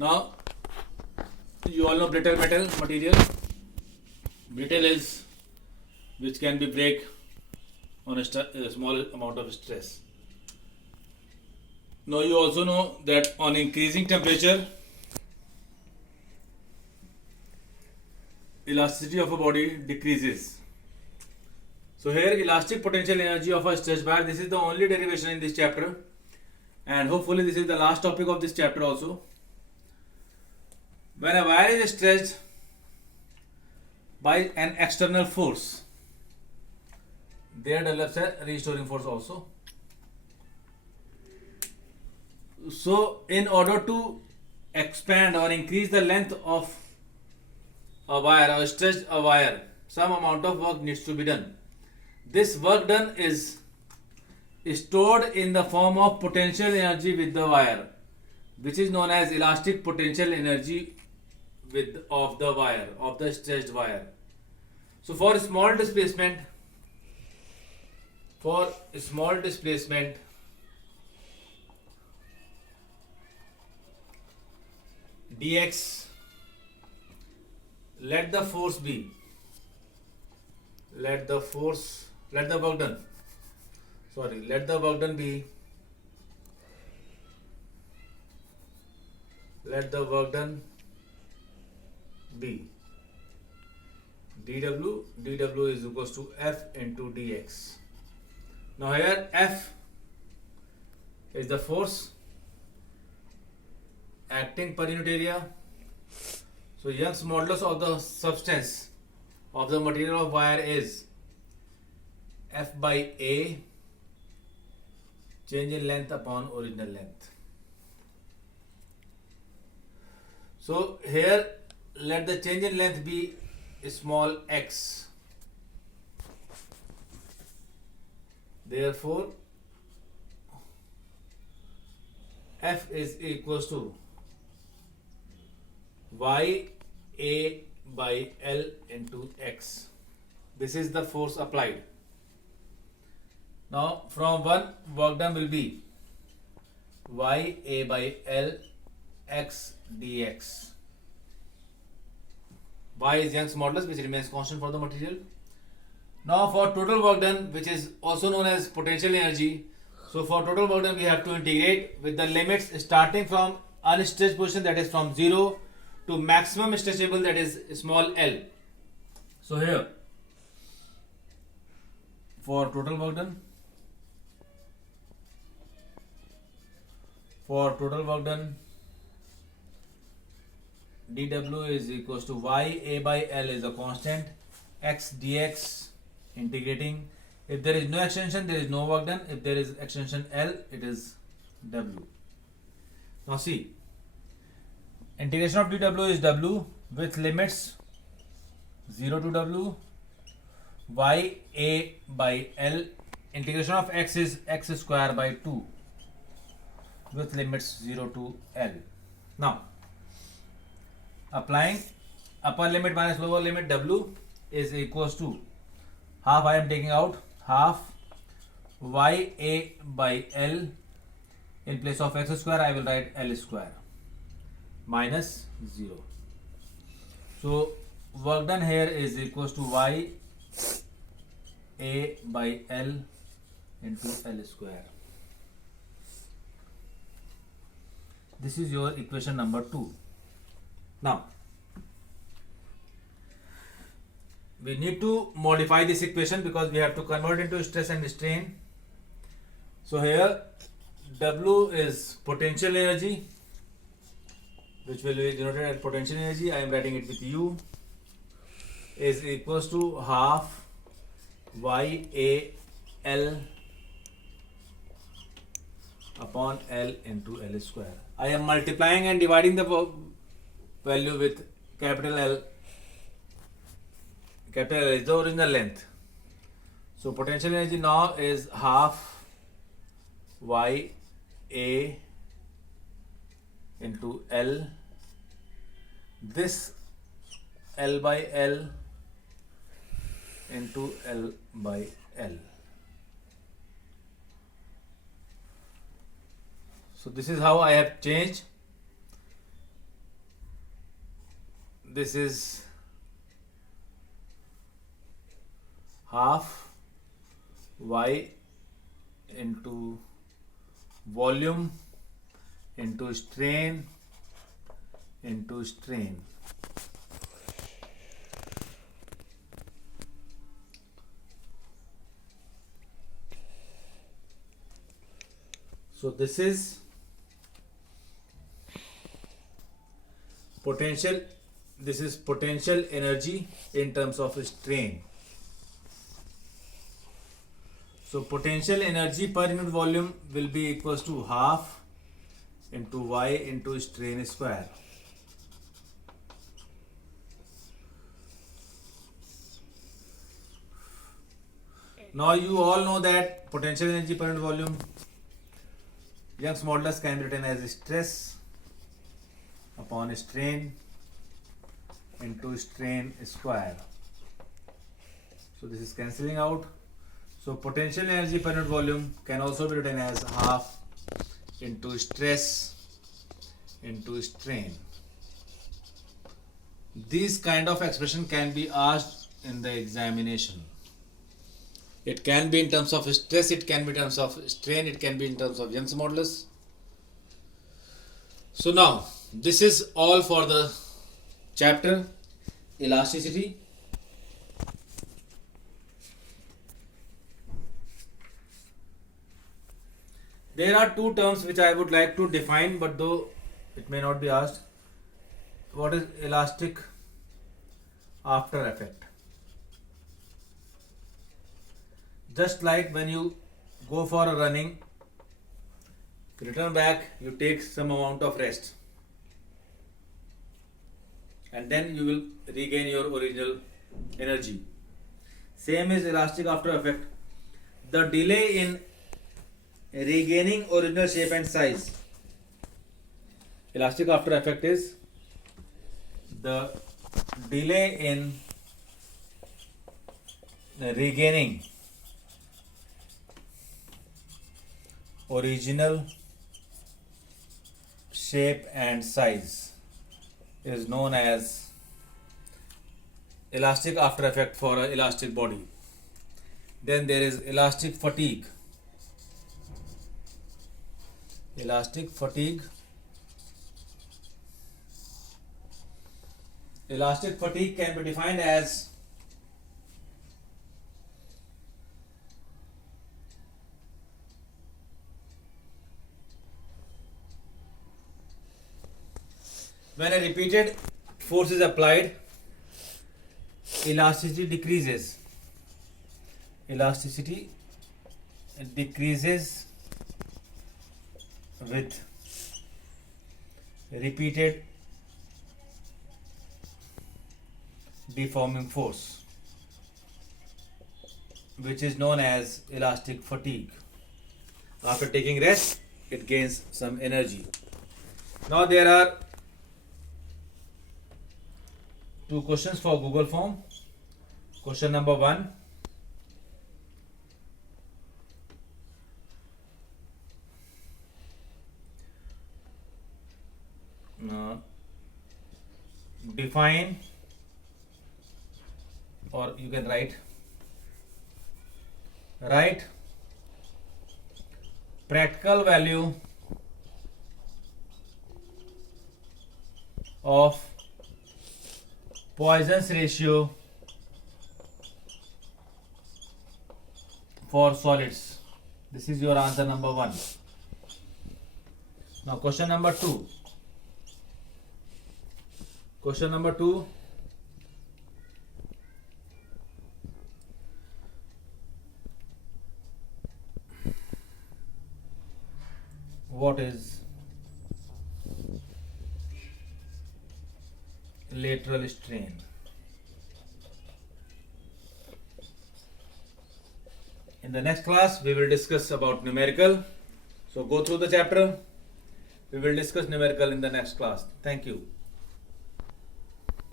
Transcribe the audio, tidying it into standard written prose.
Now you all know brittle metal material. Brittle is which can be break on a small amount of stress. Now you also know that on increasing temperature, elasticity of a body decreases. So here elastic potential energy of a stretch bar, this is the only derivation in this chapter, and hopefully this is the last topic of this chapter also. When a wire is stretched by an external force, there develops a restoring force also. So in order to expand or increase the length of a wire or stretch a wire, some amount of work needs to be done. This work done is stored in the form of potential energy with the wire, which is known as elastic potential energy of the wire, of the stretched wire. So for small displacement, dx, let the work done be dw is equals to f into dx. Now here F is the force acting per unit area. So Young's modulus of the substance of the material of wire is F by A, change in length upon original length. So here let the change in length be small x. Therefore F is equals to y a by L into x. This is the force applied. Now from one, work done will be y a by L x dx. Y is Young's modulus, which remains constant for the material. Now for total work done, which is also known as potential energy, so for total work done we have to integrate with the limits starting from unstretched position, that is from 0 to maximum stretchable, that is small l. So here for total work done, dw is equals to y a by L is a constant, x dx integrating. If there is no extension, there is no work done. If there is extension L, it is W. Now see, integration of dw is W with limits 0 to W, y a by L. Integration of x is x square by 2 with limits 0 to L. Now applying upper limit minus lower limit, W is equals to half, I am taking out half y a by L. In place of x square I will write L square minus 0. So work done here is equals to y a by L into L square. This is your equation number 2. Now we need to modify this equation because we have to convert into stress and strain. So here W is potential energy, which will be denoted as potential energy. I am writing it with U, is equals to half y a L upon L into L square. I am multiplying and dividing the value with capital L. Capital L is the original length. So potential energy now is half y a into L. This L by L into L by L. So this is how I have changed this is half y into volume into strain into strain. So this is potential, this is potential energy in terms of strain. So potential energy per unit volume will be equals to half into y into strain square. Now you all know that potential energy per unit volume, Young's modulus can be written as stress upon strain into strain square. So this is cancelling out. So potential energy per unit volume can also be written as half into stress into strain. This kind of expression can be asked in the examination. It can be in terms of stress, it can be in terms of strain, it can be in terms of Young's modulus. So now, this is all for the chapter elasticity. There are two terms which I would like to define, but though it may not be asked. What is elastic after effect? Just like when you go for a running, return back, you take some amount of rest, and then you will regain your original energy. Same is elastic after effect. The delay in regaining original shape and size. Elastic after effect is the delay in regaining original shape and size is known as elastic after effect for an elastic body. Then there is elastic fatigue. Elastic fatigue. Elastic fatigue can be defined as when a repeated force is applied, elasticity decreases. Elasticity decreases with repeated deforming force, which is known as elastic fatigue. After taking rest, it gains some energy. Now there are two questions for Google form. Question number 1. Define, or you can write practical value of Poisson's ratio for solids. This is your answer number 1. Now question number 2. Question number 2. What is lateral strain? In the next class, we will discuss about numerical. So go through the chapter. We will discuss numerical in the next class. Thank you.